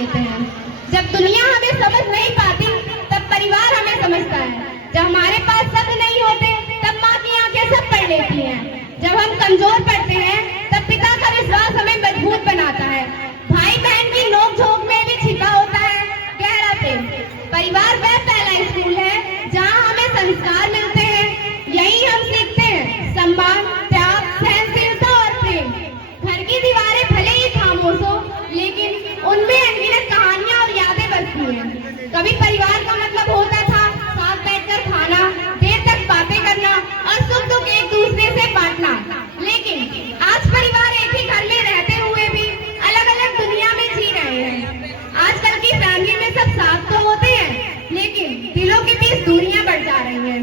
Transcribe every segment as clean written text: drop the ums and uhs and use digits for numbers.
लेते हैं। जब दुनिया हमें समझ नहीं पाती तब परिवार हमें समझता है। जब हमारे पास शब्द नहीं होते तब माँ की आंखें सब पढ़ लेती हैं। जब हम कमजोर पड़ते हैं तब पिता का विश्वास हमें मजबूत बनाता है। भाई बहन की नोक झोंक में भी छिपा होता है गहरा प्रेम। परिवार वह पहला स्कूल है जहाँ हमें संस्कार मिलते हैं। यही हम सीखते हैं सम्मान, त्याग, सहनशीलता और प्रेम। घर की दीवारें भले ही खामोश हो लेकिन उनमें अनगिनत कहानियां और यादें बसती हैं। कभी परिवार का मतलब होता था साथ बैठकर खाना, देर तक बातें करना और सुख दुख एक दूसरे से बांटना। लेकिन आज परिवार एक ही घर में रहते हुए भी अलग अलग दुनिया में जी रहे हैं। आजकल की फैमिली में सब साथ तो होते हैं लेकिन दिलों के बीच दूरियां बढ़ जा रही हैं।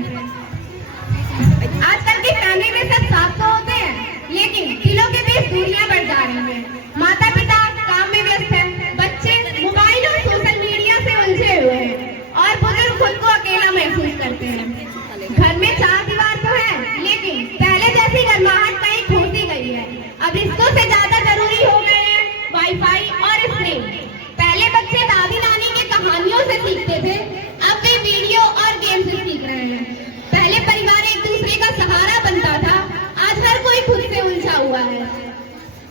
आजकल की फैमिली में सब साथ तो होते हैं लेकिन दिलों के बीच दूरियां बढ़ जा रही हैं। माता पिता काम में व्यस्त हैं, बच्चे मोबाइल और सोशल मीडिया से उलझे हुए हैं और बुजुर्ग खुद को अकेला महसूस करते हैं। घर में चार दीवार तो है लेकिन पहले जैसी गर्माहट कहीं खो सी गई है। अब रिश्तों से ज्यादा जरूरी हो गए हैं वाईफाई और स्क्रीन। पहले बच्चे दादी नानी की कहानियों से सीखते थे, अब वे वीडियो और गेम से सीख रहे हैं। पहले परिवार एक दूसरे का सहारा बनता था, आज हर कोई खुद से उलझा हुआ है।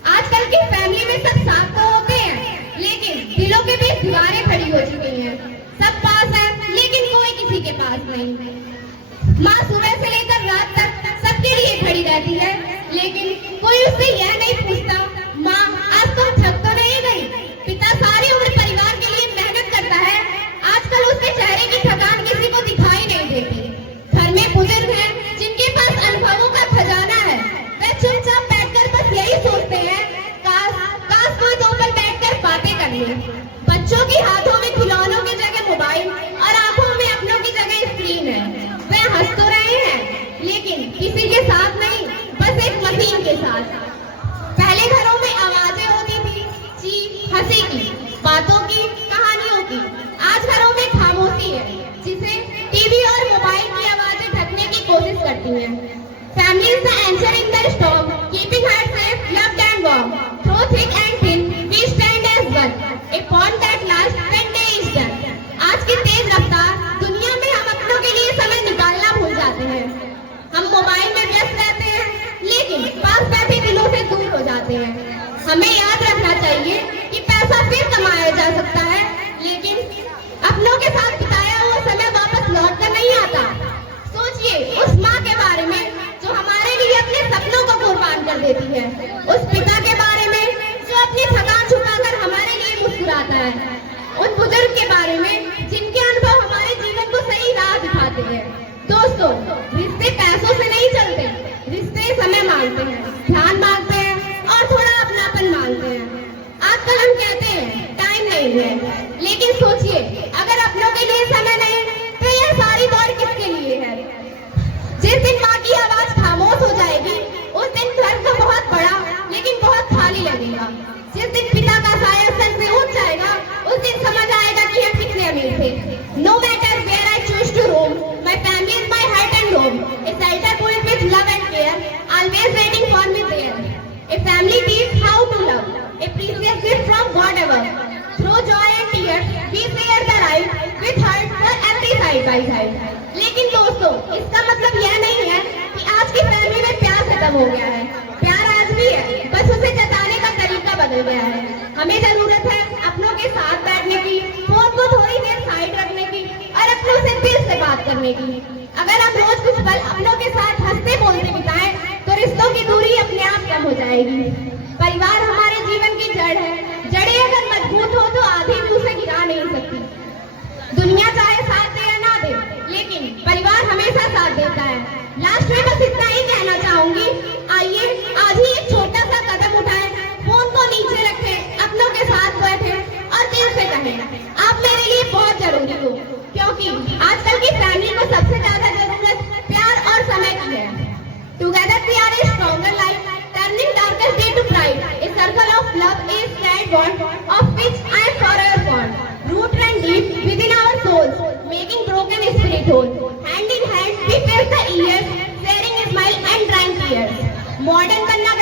आजकल की फैमिली में सब साथ तो होते हैं लेकिन दिलों के बीच दीवारें खड़ी हो चुकी हैं। सब पास है लेकिन कोई किसी के पास नहीं। माँ सुबह से लेकर रात तक सबके लिए खड़ी रहती है लेकिन कोई उससे यह नहीं पूछता माँ आज तुम थक तो नहीं गई। पिता सारी उम्र परिवार के लिए मेहनत करता है, आजकल उसके चेहरे की थकान किसी को दिखाई नहीं देती। घर में बुजुर्ग हैं जिनके पास अनुभवों का खजाना है, वे चुपचाप बैठकर बस यही सोचते हैं काश कोई दो पल बैठकर बातें कर ले। बच्चों के हाथों में खिलौनों की जगह मोबाइल और आंखों में अपनों की जगह स्क्रीन है। वे हंस तो रहे हैं लेकिन किसी के साथ नहीं, बस एक मशीन के साथ। पहले घरों में आवाजें होती थी, चीख हंसी की, बातों की, कहानियों की। आज घरों में खामोशी है जिसे टीवी और मोबाइल की आवाजें ढकने की कोशिश करती हैं। Families the answer in the storm, keeping hearts safe, loved and warm. Through thick and thin, we stand as one. A bond that lasts when day is done. आज की तेज रफ्तार दुनिया में हम अपनों के लिए समय निकालना भूल जाते हैं। हम मोबाइल में व्यस्त रहते हैं लेकिन पास बैठे दिलों से दूर हो जाते हैं। हमें याद रखना चाहिए कि पैसा फिर कमाया जा सकता है लेकिन अपनों के साथ बिताया हुआ समय वापस लौट कर नहीं आता। सोचिए उस माँ के बारे में जो हमारे लिए अपने सपनों को कुर्बान कर देती है, उस पिता के बारे में जो अपनी थकान छुपाकर हमारे लिए मुस्कुराता है, उन बुजुर्ग के बारे में जिनके अनुभव हमारे जीवन को सही राह दिखाते हैं। दोस्तों, रिश्ते पैसों से नहीं चलते, रिश्ते समय मांगते हैं, ध्यान मांगते हैं और थोड़ा अपनापन मांगते हैं। आजकल हम कहते हैं टाइम नहीं है लेकिन सोचिए अगर अपनों के लिए समय नहीं तो यह सारी दौड़ किसके लिए है। जिस दिन माँ की आवाज खामोश हो जाएगी उस दिन घर तो बहुत बड़ा लेकिन बहुत खाली लगेगा। जिस दिन पिता का साया सर से उठ जाएगा उस दिन समझ आएगा कि हम कितने अमीर थे। No matter where I choose to roam, my family is my heart and home. A shelter built with love and care, always waiting for me there. A family teaches how to love, a precious gift from God above. Through joy and tears, we share the ride with heart for every side by side. लेकिन दोस्तों, इसका मतलब यह नहीं है कि आज की फैमिली में प्यार खत्म हो गया है। प्यार आज भी है, बस उसे जताने का तरीका बदल गया है। हमें जरूरत है अपनों के साथ बैठने की, फोन को थोड़ी देर साइड रखने की और अपनों से दिल से बात करने की। अगर हम रोज कुछ पल अपनों के साथ हंसते बोलते बिताएं तो रिश्तों की दूरी अपने आप कम हो जाएगी। परिवार हमारे जीवन की जड़ है, जड़ें अगर मजबूत हो तो आधी भी उसे गिरा नहीं सकती। दुनिया चाहे साथ दे या ना दे लेकिन परिवार हमेशा साथ देता है। लास्ट में बस इतना ही कहना चाहूंगी, आइए आज ही एक छोटा सा कदम उठाएं, फोन को नीचे रखें, अपनों के साथ बैठें और दिल से कहें आप मेरे लिए बहुत जरूरी हो। क्योंकि आजकल की फैमिली को सबसे ज्यादा जरूरत प्यार और समय की है। Together we are a stronger life, turning darkest day to bright, a circle of love is tied bond of which I am forever bond, root and deep within our souls, making broken spirit whole, hand in hand we face the years, sharing a smile and drying tears. Modern बनना